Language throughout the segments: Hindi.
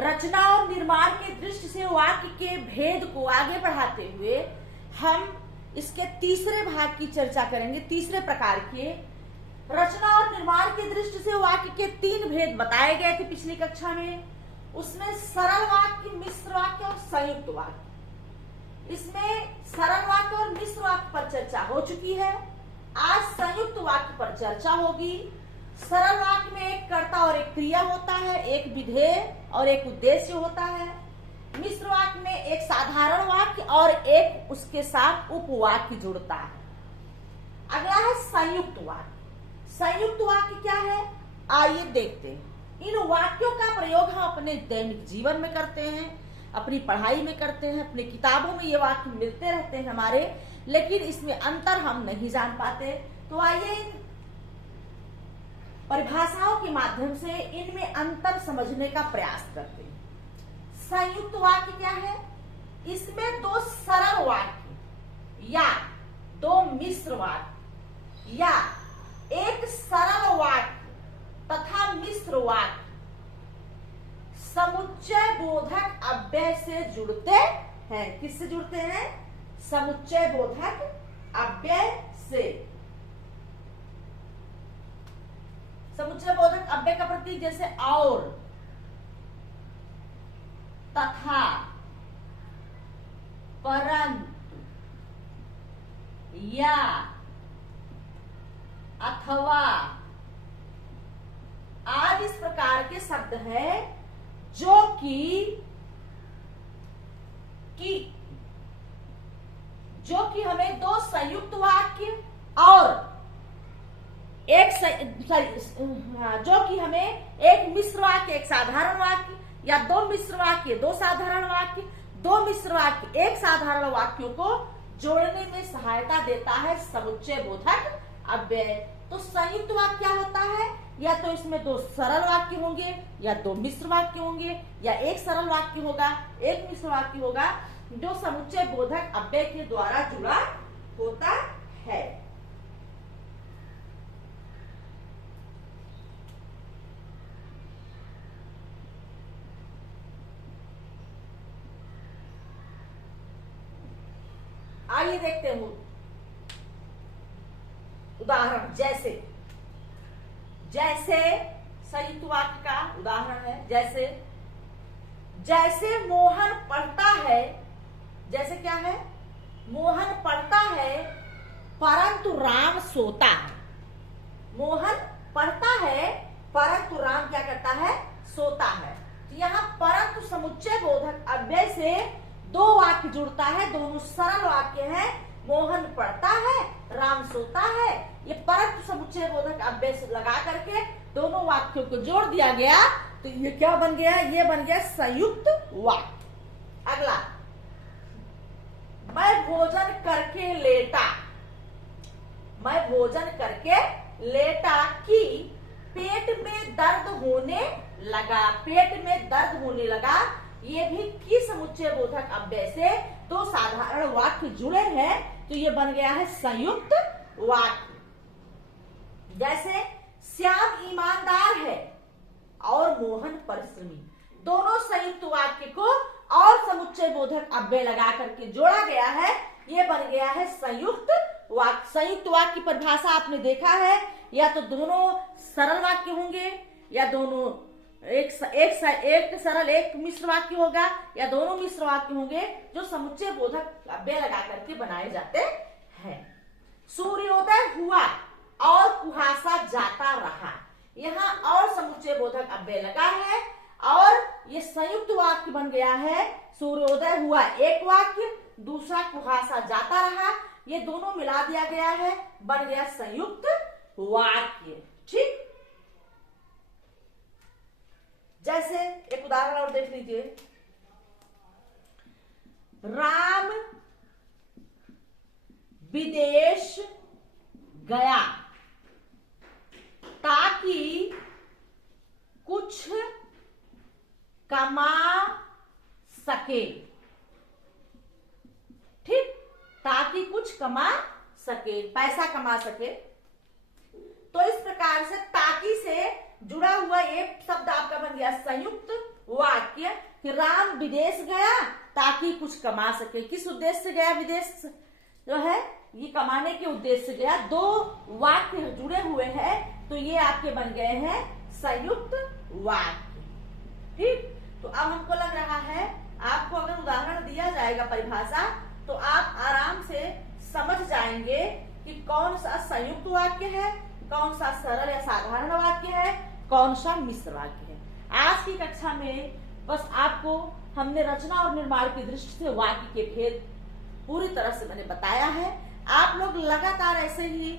रचना और निर्माण के दृष्टि से वाक्य के भेद को आगे बढ़ाते हुए हम इसके तीसरे भाग की चर्चा करेंगे। तीसरे प्रकार के रचना और निर्माण की दृष्टि से वाक्य के 3 भेद बताए गए थे पिछली कक्षा में। उसमें सरल वाक्य, मिश्र वाक्य और संयुक्त वाक्य। इसमें सरल वाक्य और मिश्र वाक्य पर चर्चा हो चुकी है। आज संयुक्त वाक्य पर चर्चा होगी। सरल वाक्य में एक कर्ता और एक क्रिया होता है, एक विधेय और एक उद्देश्य होता है। मिश्र वाक्य में एक साधारण वाक्य और एक उसके साथ उपवाक्य जुड़ता है। अगला है संयुक्त वाक्य। संयुक्त वाक्य क्या है, आइए देखते हैं। इन वाक्यों का प्रयोग हम अपने दैनिक जीवन में करते हैं, अपनी पढ़ाई में करते हैं, अपनी किताबों में ये वाक्य मिलते रहते हैं हमारे, लेकिन इसमें अंतर हम नहीं जान पाते। तो आइए इन परिभाषाओं के माध्यम से इनमें अंतर समझने का प्रयास करते हैं। संयुक्त वाक्य क्या है, इसमें 2 सरल वाक्य या 2 मिश्र वाक्य या एक सरल वाक्य तथा मिश्र वाक्य समुच्चय बोधक अव्यय से जुड़ते हैं। किससे जुड़ते हैं? समुच्चय बोधक अव्यय से। समुच्चय बोधक अव्यय का प्रतीक जैसे और, तथा, परंतु, या, अथवा आदि इस प्रकार के शब्द है जो कि हमें 2 संयुक्त वाक्य और जो कि हमें एक मिश्र वाक्य, एक साधारण वाक्य या 2 मिश्र वाक्य, 2 साधारण वाक्य, 2 मिश्र वाक्य, एक साधारण वाक्यों को जोड़ने में सहायता देता है समुच्चय बोधक अव्यय। तो संयुक्त वाक्य क्या होता है, या तो इसमें 2 सरल वाक्य होंगे या 2 मिश्र वाक्य होंगे या एक सरल वाक्य होगा, एक मिश्र वाक्य होगा, जो समुच्चय बोधक अव्यय के द्वारा जुड़ा होता है। आइए देखते हैं उदाहरण। जैसे संयुक्त वाक्य का उदाहरण है, जैसे मोहन पढ़ता है। जैसे क्या है, मोहन पढ़ता है परंतु राम सोता है। मोहन पढ़ता है परंतु राम क्या करता है, सोता है। तो यहाँ परंतु समुच्चय बोधक अव्यय से 2 वाक्य जुड़ता है, दोनों सरल वाक्य हैं। मोहन पढ़ता है, राम सोता है। ये परंतु समुच्चय बोधक अव्यय से लगा करके दोनों वाक्यों को जोड़ दिया गया, तो ये क्या बन गया, ये बन गया संयुक्त वाक्य। अगला, मैं भोजन करके लेटा। मैं भोजन करके लेटा कि पेट में दर्द होने लगा। पेट में दर्द होने लगा, ये भी की समुच्चय बोधक अव्यय से 2 साधारण वाक्य जुड़े हैं, तो ये बन गया है संयुक्त वाक्य। जैसे श्याम ईमानदार है और मोहन परिश्रमी। दोनों संयुक्त वाक्य को और समुच्चय बोधक अव्यय लगा करके जोड़ा गया है, ये बन गया है संयुक्त वाक्य। संयुक्त वाक्य की परिभाषा आपने देखा है, या तो दोनों सरल वाक्य होंगे या दोनों एक सरल एक मिश्र वाक्य होगा, या दोनों मिश्र वाक्य होंगे जो समुच्चय बोधक अव्यय लगा करके बनाए जाते हैं। सूर्योदय हुआ और कुहासा जाता रहा। यहाँ और समुच्चय बोधक अव्यय लगा है और ये संयुक्त वाक्य बन गया है। सूर्योदय हुआ एक वाक्य, दूसरा कुहासा जाता रहा, ये दोनों मिला दिया गया है, बन गया संयुक्त वाक्य। ठीक, जैसे एक उदाहरण और देख लीजिए। राम विदेश गया ताकि कुछ कमा सके। ठीक, ताकि कुछ कमा सके, पैसा कमा सके। तो इस प्रकार से ताकि से जुड़ा हुआ एक शब्द आपका बन गया संयुक्त वाक्य कि राम विदेश गया ताकि कुछ कमा सके। किस उद्देश्य से गया विदेश जो है, ये कमाने के उद्देश्य से गया। दो वाक्य जुड़े हुए हैं तो ये आपके बन गए हैं संयुक्त वाक्य। ठीक, तो अब हमको लग रहा है आपको अगर उदाहरण दिया जाएगा परिभाषा तो आप आराम से समझ जाएंगे कि कौन सा संयुक्त वाक्य है, कौन सा सरल या साधारण वाक्य है, कौन सा मिश्र वाक्य है। आज की कक्षा में बस आपको हमने रचना और निर्माण की दृष्टि से वाक्य के भेद पूरी तरह से मैंने बताया है। आप लोग लगातार ऐसे ही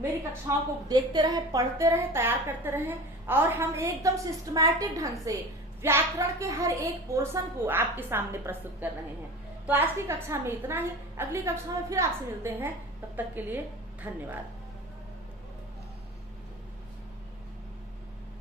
मेरी कक्षाओं को देखते रहे, पढ़ते रहे, तैयार करते रहे और हम एकदम सिस्टमैटिक ढंग से व्याकरण के हर एक पोर्शन को आपके सामने प्रस्तुत कर रहे हैं। तो आज की कक्षा में इतना ही, अगली कक्षा में फिर आपसे मिलते हैं, तब तक के लिए धन्यवाद।